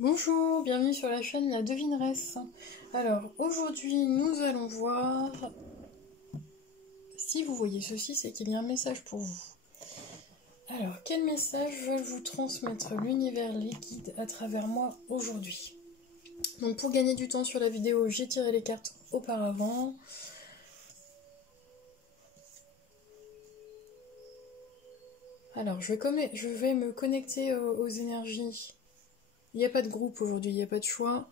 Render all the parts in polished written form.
Bonjour, bienvenue sur la chaîne La Devineresse. Alors aujourd'hui nous allons voir, si vous voyez ceci, c'est qu'il y a un message pour vous. Alors quel message veulent vous transmettre l'univers, les guides à travers moi aujourd'hui? Donc pour gagner du temps sur la vidéo, j'ai tiré les cartes auparavant. Alors je vais me connecter aux énergies. Il n'y a pas de groupe aujourd'hui, il n'y a pas de choix.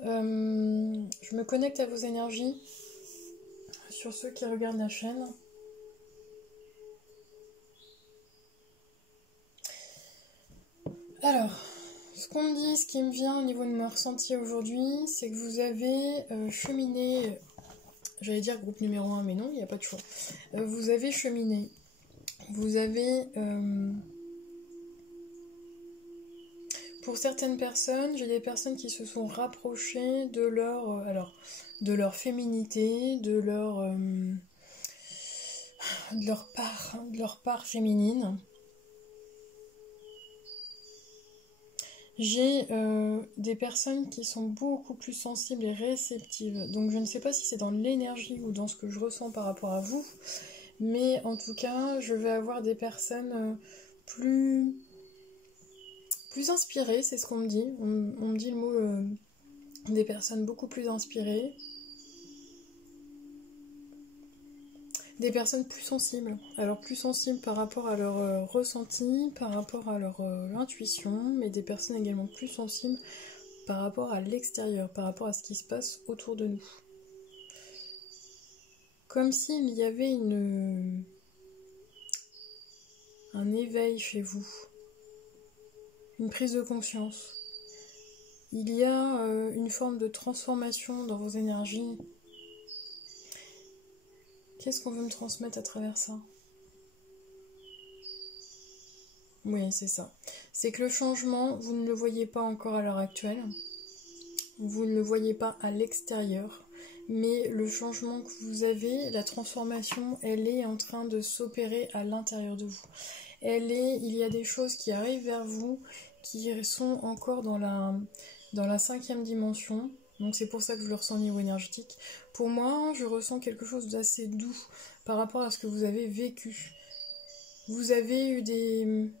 Je me connecte à vos énergies sur ceux qui regardent la chaîne. Alors, ce qu'on me dit, ce qui me vient au niveau de mon ressenti aujourd'hui, c'est que vous avez cheminé, j'allais dire groupe numéro 1, mais non, il n'y a pas de choix. Vous avez cheminé, vous avez... pour certaines personnes, j'ai des personnes qui se sont rapprochées de leur féminité, de leur part féminine. J'ai des personnes qui sont beaucoup plus sensibles et réceptives. Donc je ne sais pas si c'est dans l'énergie ou dans ce que je ressens par rapport à vous. Mais en tout cas, je vais avoir des personnes plus inspirées, c'est ce qu'on me dit. On me dit le mot des personnes beaucoup plus inspirées. Des personnes plus sensibles. Alors plus sensibles par rapport à leur ressenti, par rapport à leur intuition, mais des personnes également plus sensibles par rapport à l'extérieur, par rapport à ce qui se passe autour de nous. Comme s'il y avait un éveil chez vous, une prise de conscience. Il y a une forme de transformation dans vos énergies. Qu'est-ce qu'on veut me transmettre à travers ça? Oui, c'est ça. C'est que le changement, vous ne le voyez pas encore à l'heure actuelle. Vous ne le voyez pas à l'extérieur. Mais le changement que vous avez, la transformation, elle est en train de s'opérer à l'intérieur de vous. Il y a des choses qui arrivent vers vous, qui sont encore dans la 5e dimension. Donc c'est pour ça que je le ressens au niveau énergétique. Pour moi, je ressens quelque chose d'assez doux par rapport à ce que vous avez vécu. Vous avez eu des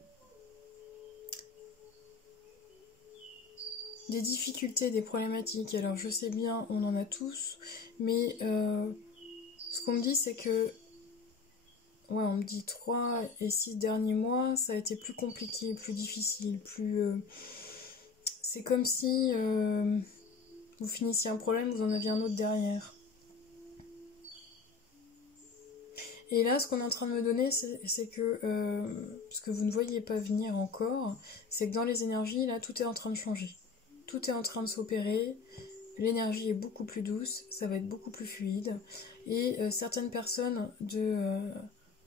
difficultés, des problématiques. Alors je sais bien, on en a tous, mais ce qu'on me dit, c'est que ouais, on me dit 3 et 6 derniers mois, ça a été plus compliqué, plus difficile, c'est comme si vous finissiez un problème, vous en aviez un autre derrière. Et là, ce qu'on est en train de me donner, c'est que ce que vous ne voyez pas venir encore, c'est que dans les énergies, là, tout est en train de changer. Tout est en train de s'opérer, l'énergie est beaucoup plus douce, ça va être beaucoup plus fluide. Et certaines personnes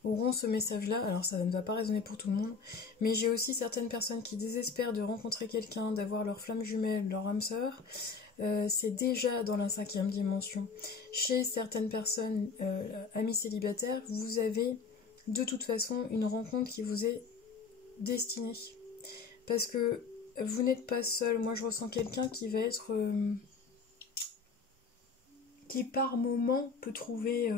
auront ce message-là, alors ça ne va pas résonner pour tout le monde, mais j'ai aussi certaines personnes qui désespèrent de rencontrer quelqu'un, d'avoir leur flamme jumelle, leur âme sœur. C'est déjà dans la 5e dimension. Chez certaines personnes, amis célibataires, vous avez de toute façon une rencontre qui vous est destinée. Parce que vous n'êtes pas seul. Moi, je ressens quelqu'un qui va être... qui par moment peut trouver...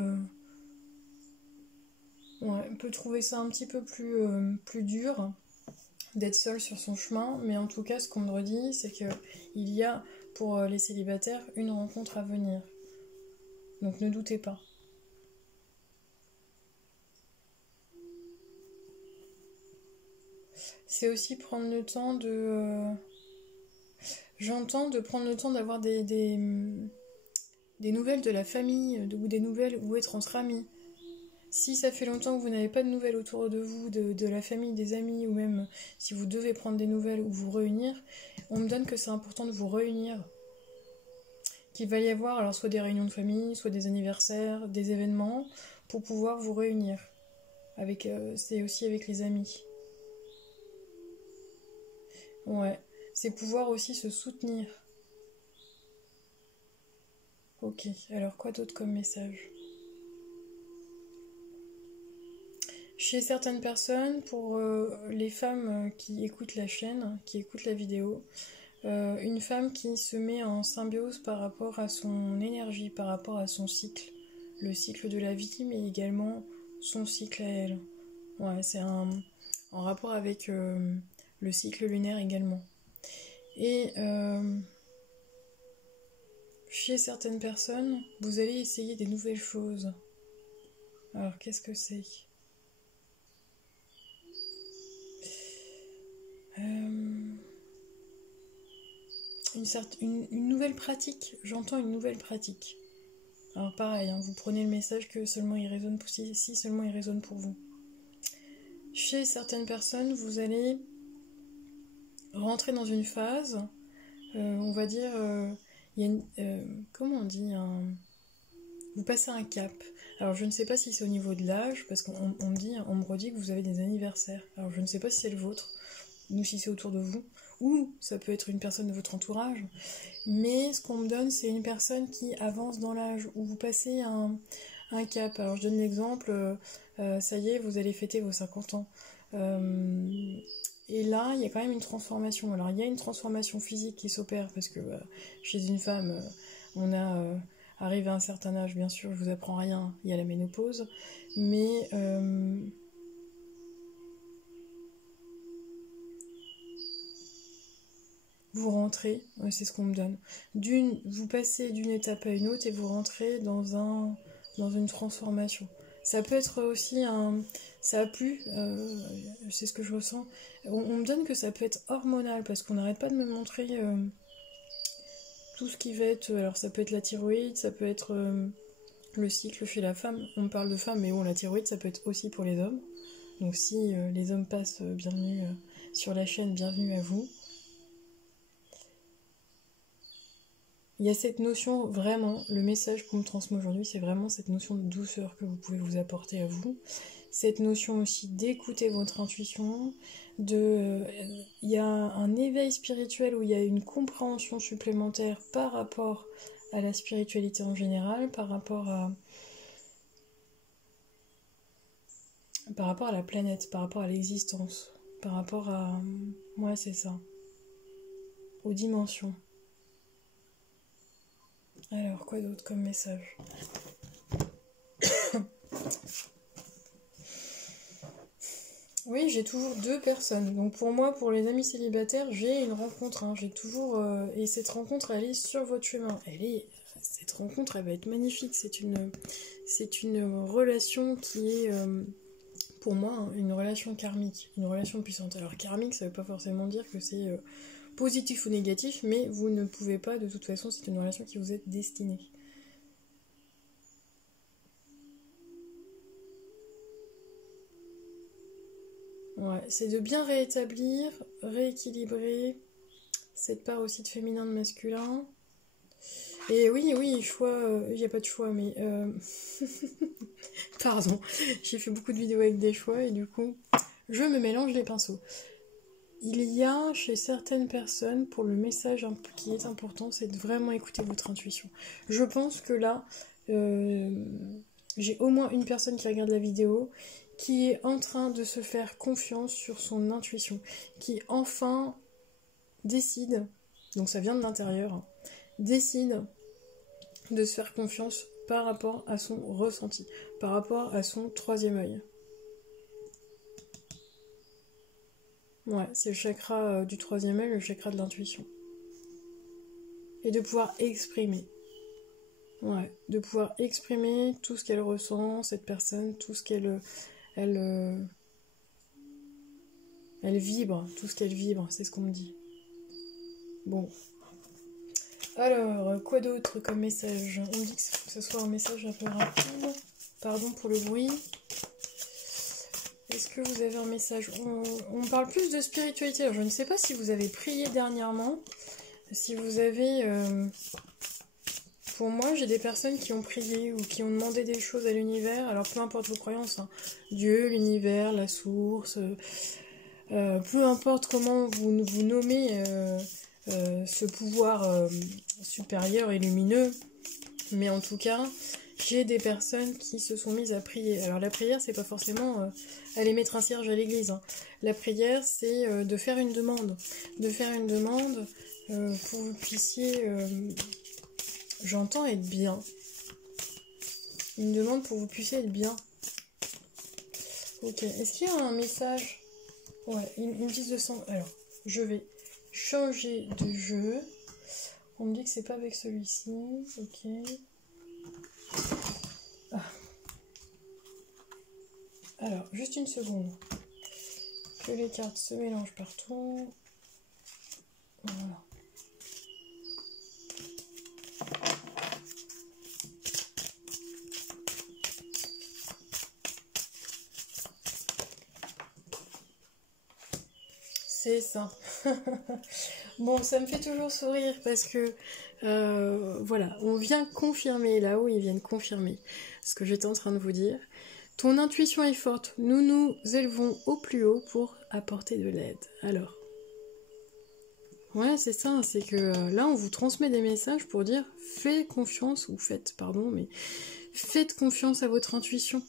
peut trouver ça un petit peu plus dur d'être seul sur son chemin. Mais en tout cas, ce qu'on me redit, c'est qu'il y a... pour les célibataires, une rencontre à venir. Donc ne doutez pas. C'est aussi prendre le temps de... J'entends de prendre le temps d'avoir des nouvelles de la famille, ou des nouvelles où être entre amis. Si ça fait longtemps que vous n'avez pas de nouvelles autour de vous, de la famille, des amis, ou même si vous devez prendre des nouvelles ou vous réunir, on me donne que c'est important de vous réunir. Qu'il va y avoir alors soit des réunions de famille, soit des anniversaires, des événements, pour pouvoir vous réunir. C'est aussi avec les amis. Ouais, c'est pouvoir aussi se soutenir. Ok, alors quoi d'autre comme message? Chez certaines personnes, pour les femmes qui écoutent la chaîne, qui écoutent la vidéo, une femme qui se met en symbiose par rapport à son énergie, par rapport à son cycle, le cycle de la vie, mais également son cycle à elle. Ouais, c'est en rapport avec le cycle lunaire également. Et chez certaines personnes, vous allez essayer des nouvelles choses. Alors, qu'est-ce que c'est ? Une nouvelle pratique. J'entends une nouvelle pratique. Alors pareil, hein, vous prenez le message que seulement il résonne si seulement il résonne pour vous. Chez certaines personnes, vous allez rentrer dans une phase, on va dire, il y a comment on dit, vous passez un cap. Alors je ne sais pas si c'est au niveau de l'âge, parce qu'on me redit que vous avez des anniversaires. Alors je ne sais pas si c'est le vôtre, ou si c'est autour de vous, ou ça peut être une personne de votre entourage. Mais ce qu'on me donne, c'est une personne qui avance dans l'âge, où vous passez un cap. Alors je donne l'exemple, ça y est, vous allez fêter vos 50 ans. Et là, il y a quand même une transformation. Alors il y a une transformation physique qui s'opère, parce que chez une femme, on a arrivé à un certain âge, bien sûr, je vous apprends rien, il y a la ménopause. Mais vous rentrez, c'est ce qu'on me donne. Vous passez d'une étape à une autre et vous rentrez dans une transformation. Ça peut être aussi ça a plu, c'est ce que je ressens. On me donne que ça peut être hormonal, parce qu'on n'arrête pas de me montrer tout ce qui va être... Alors ça peut être la thyroïde, ça peut être le cycle chez la femme. On me parle de femme, mais bon, la thyroïde, ça peut être aussi pour les hommes. Donc si les hommes passent, bienvenue sur la chaîne, bienvenue à vous. Il y a cette notion, vraiment, le message qu'on me transmet aujourd'hui, c'est vraiment cette notion de douceur que vous pouvez vous apporter à vous. Cette notion aussi d'écouter votre intuition, il y a un éveil spirituel où il y a une compréhension supplémentaire par rapport à la spiritualité en général, par rapport à la planète, par rapport à l'existence, par rapport à... Ouais, c'est ça. Aux dimensions. Alors, quoi d'autre comme message ? Oui, j'ai toujours 2 personnes. Donc pour moi, pour les amis célibataires, j'ai une rencontre. J'ai toujours... et cette rencontre, elle est sur votre chemin. Cette rencontre, elle va être magnifique. C'est une relation qui est, pour moi, une relation karmique. Une relation puissante. Alors karmique, ça veut pas forcément dire que c'est... positif ou négatif, mais vous ne pouvez pas, de toute façon, c'est une relation qui vous est destinée. Ouais, c'est de bien rééquilibrer cette part aussi de féminin, de masculin. Et oui, choix, il n'y a pas de choix, mais... Pardon, j'ai fait beaucoup de vidéos avec des choix, et du coup, je me mélange les pinceaux. Il y a chez certaines personnes, pour le message qui est important, c'est de vraiment écouter votre intuition. Je pense que là, j'ai au moins une personne qui regarde la vidéo qui est en train de se faire confiance sur son intuition, qui enfin décide, donc ça vient de l'intérieur, décide de se faire confiance par rapport à son ressenti, par rapport à son 3e œil. Ouais, c'est le chakra du 3e œil, le chakra de l'intuition. Et de pouvoir exprimer. Ouais, de pouvoir exprimer tout ce qu'elle ressent, cette personne, tout ce qu'elle vibre, tout ce qu'elle vibre, c'est ce qu'on me dit. Bon. Alors, quoi d'autre comme message ? On me dit qu'il faut que ce soit un message un peu rapide. Pardon pour le bruit. Est-ce que vous avez un message ? On parle plus de spiritualité. Alors, je ne sais pas si vous avez prié dernièrement. Si vous avez... Pour moi, j'ai des personnes qui ont prié ou qui ont demandé des choses à l'univers. Alors, peu importe vos croyances. Dieu, l'univers, la source... peu importe comment vous nommez ce pouvoir supérieur et lumineux. Mais en tout cas... J'ai des personnes qui se sont mises à prier. Alors la prière, c'est pas forcément aller mettre un cierge à l'église. La prière, c'est de faire une demande. De faire une demande pour que vous puissiez, j'entends être bien. Il me demande pour que vous puissiez être bien. Ok, est-ce qu'il y a un message? Ouais, une piste de sang. Alors, je vais changer de jeu. On me dit que c'est pas avec celui-ci. Ok. Ah. Alors, juste une seconde. Que les cartes se mélangent partout. Voilà. C'est ça. Bon, ça me fait toujours sourire parce que, voilà, on vient confirmer, là-haut, ils viennent confirmer ce que j'étais en train de vous dire. Ton intuition est forte, nous nous élevons au plus haut pour apporter de l'aide. Alors, ouais, c'est ça, c'est que là, on vous transmet des messages pour dire faites confiance, ou faites, pardon, mais faites confiance à votre intuition.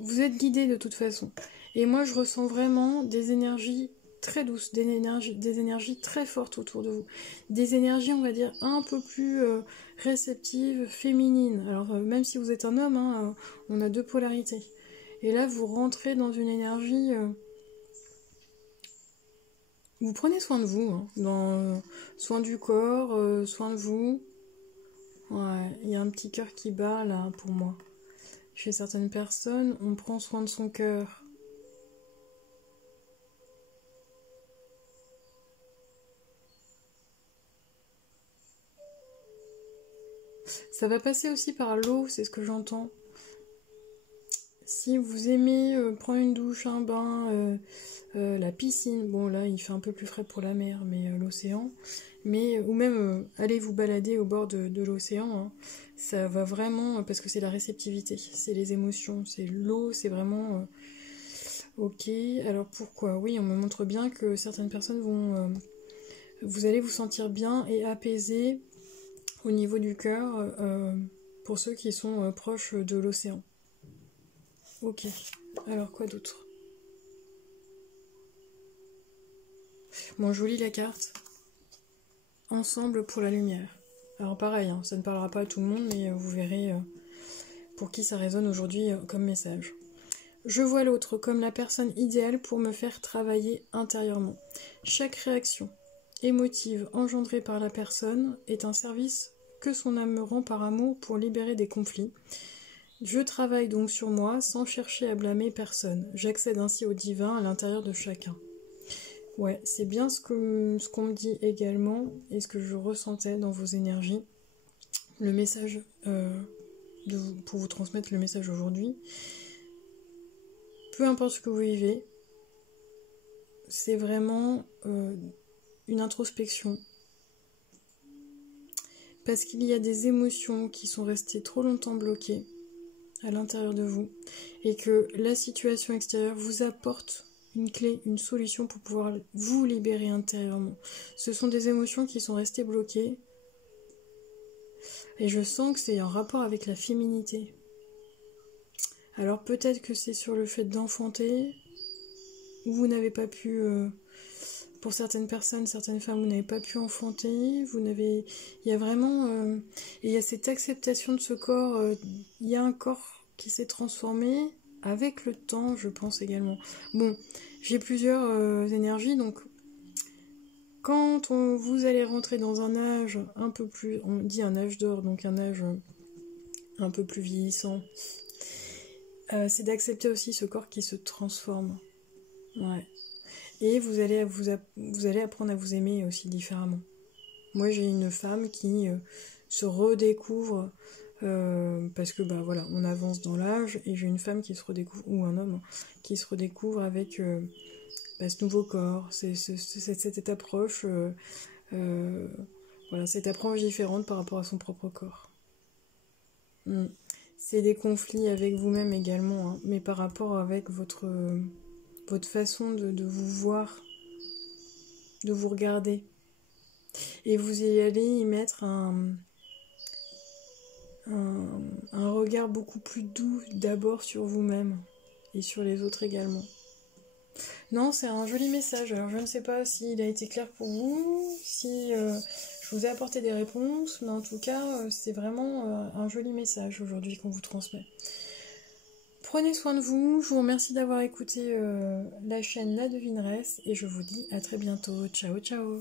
Vous êtes guidé de toute façon. Et moi, je ressens vraiment des énergies très douces, des énergies très fortes autour de vous. Des énergies, on va dire, un peu plus réceptives, féminines. Alors, même si vous êtes un homme, hein, on a deux polarités. Et là, vous rentrez dans une énergie... vous prenez soin de vous, hein, soin du corps, soin de vous. Ouais, il y a un petit cœur qui bat, là, pour moi. Chez certaines personnes, on prend soin de son cœur. Ça va passer aussi par l'eau, c'est ce que j'entends. Si vous aimez prendre une douche, un bain, la piscine, bon là il fait un peu plus frais pour la mer, mais l'océan, ou même aller vous balader au bord de l'océan, hein, ça va vraiment, parce que c'est la réceptivité, c'est les émotions, c'est l'eau, c'est vraiment... ok, alors pourquoi? Oui, on me montre bien que certaines personnes vont... vous allez vous sentir bien et apaisé au niveau du cœur pour ceux qui sont proches de l'océan. Ok, alors quoi d'autre? Bon, je vous lis la carte. Ensemble pour la lumière. Alors pareil, hein, ça ne parlera pas à tout le monde, mais vous verrez pour qui ça résonne aujourd'hui comme message. Je vois l'autre comme la personne idéale pour me faire travailler intérieurement. Chaque réaction émotive engendrée par la personne est un service que son âme me rend par amour pour libérer des conflits. Je travaille donc sur moi sans chercher à blâmer personne. J'accède ainsi au divin à l'intérieur de chacun. Ouais, c'est bien ce qu'on me dit également et ce que je ressentais dans vos énergies. Le message, pour vous transmettre le message aujourd'hui. Peu importe ce que vous vivez, c'est vraiment une introspection. Parce qu'il y a des émotions qui sont restées trop longtemps bloquées à l'intérieur de vous et que la situation extérieure vous apporte une clé, une solution pour pouvoir vous libérer intérieurement. Ce sont des émotions qui sont restées bloquées et je sens que c'est en rapport avec la féminité. Alors peut-être que c'est sur le fait d'enfanter, ou vous n'avez pas pu, pour certaines personnes, certaines femmes, vous n'avez pas pu enfanter, il y a vraiment, et il y a cette acceptation de ce corps, il y a un corps qui s'est transformé avec le temps, je pense également. Bon, j'ai plusieurs énergies, donc quand vous allez rentrer dans un âge un peu plus, on dit un âge d'or, donc un âge un peu plus vieillissant, c'est d'accepter aussi ce corps qui se transforme. Ouais. Et vous allez apprendre à vous aimer aussi différemment. Moi, j'ai une femme qui se redécouvre parce que bah voilà, on avance dans l'âge et j'ai une femme qui se redécouvre ou un homme qui se redécouvre avec ce nouveau corps, cette approche, voilà, cette approche différente par rapport à son propre corps. C'est des conflits avec vous-même également, hein, mais par rapport avec votre façon de vous voir, de vous regarder. Et vous y allez y mettre un regard beaucoup plus doux d'abord sur vous-même et sur les autres également. Non, c'est un joli message. Alors je ne sais pas s'il a été clair pour vous, si je vous ai apporté des réponses, mais en tout cas, c'est vraiment un joli message aujourd'hui qu'on vous transmet. Prenez soin de vous, je vous remercie d'avoir écouté la chaîne La Devineresse et je vous dis à très bientôt. Ciao ciao.